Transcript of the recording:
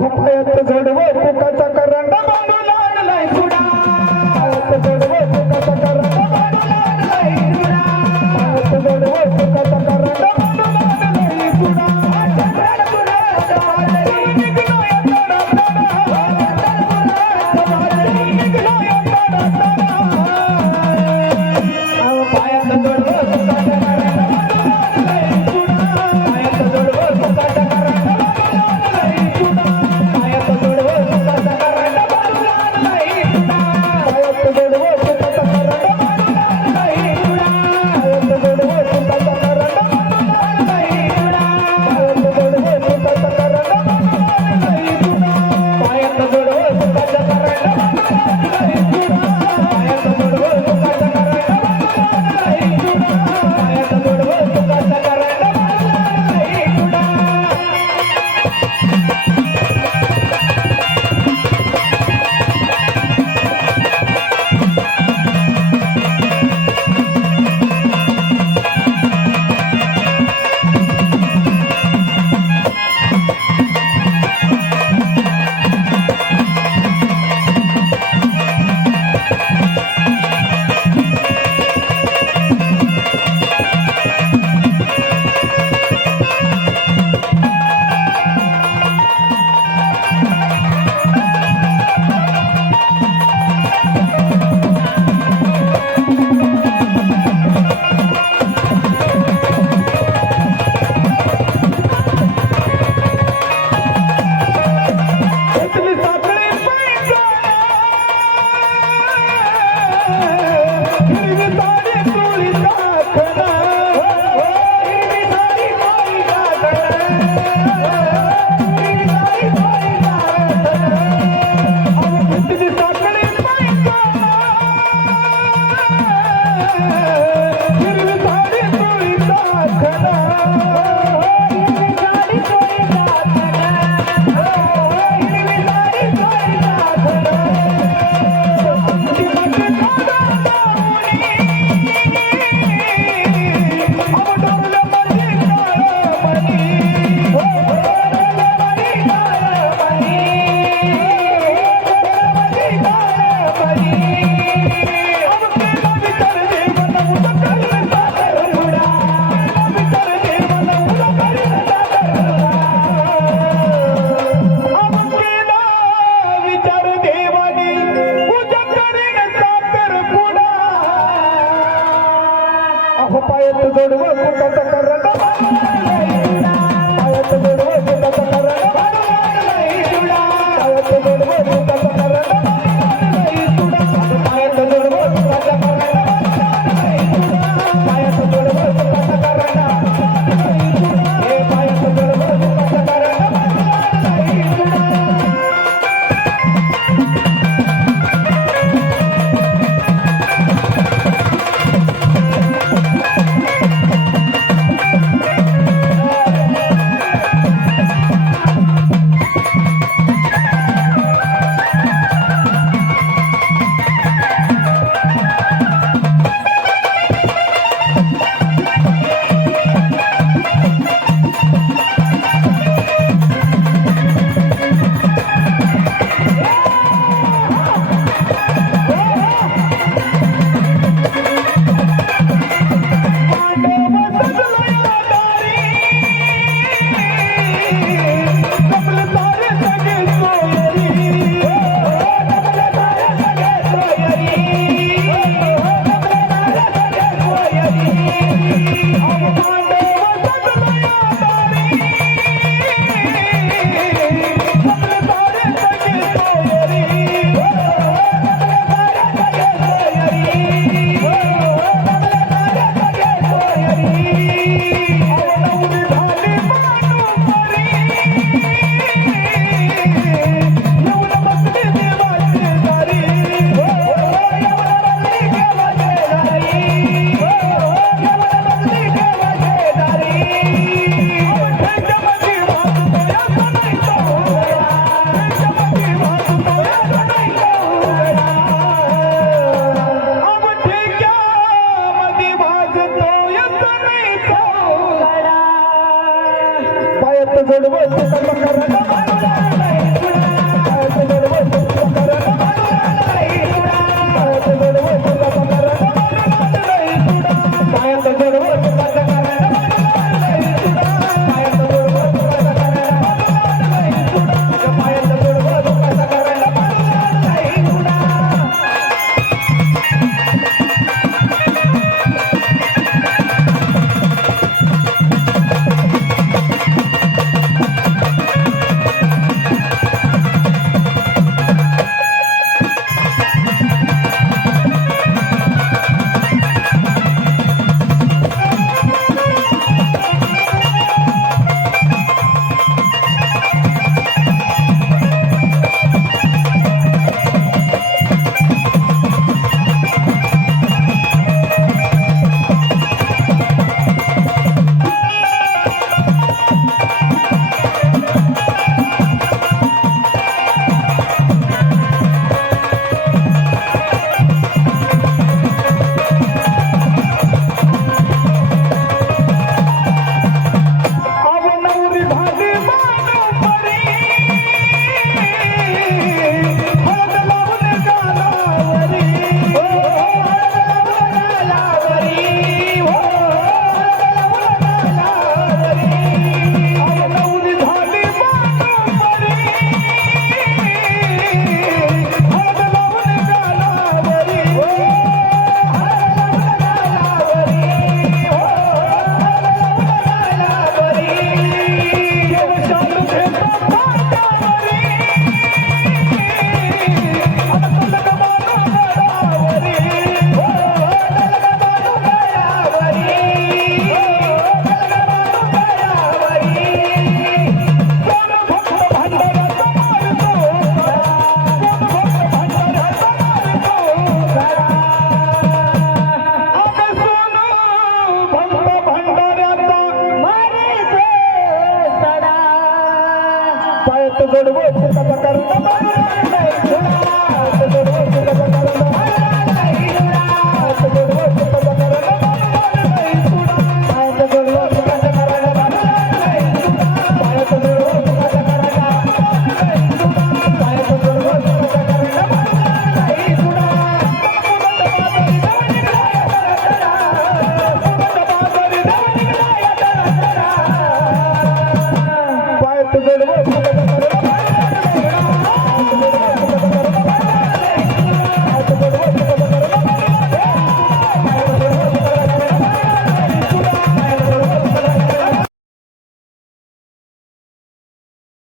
भयात जडव तुकाचा நாட்டு கொடுவோம்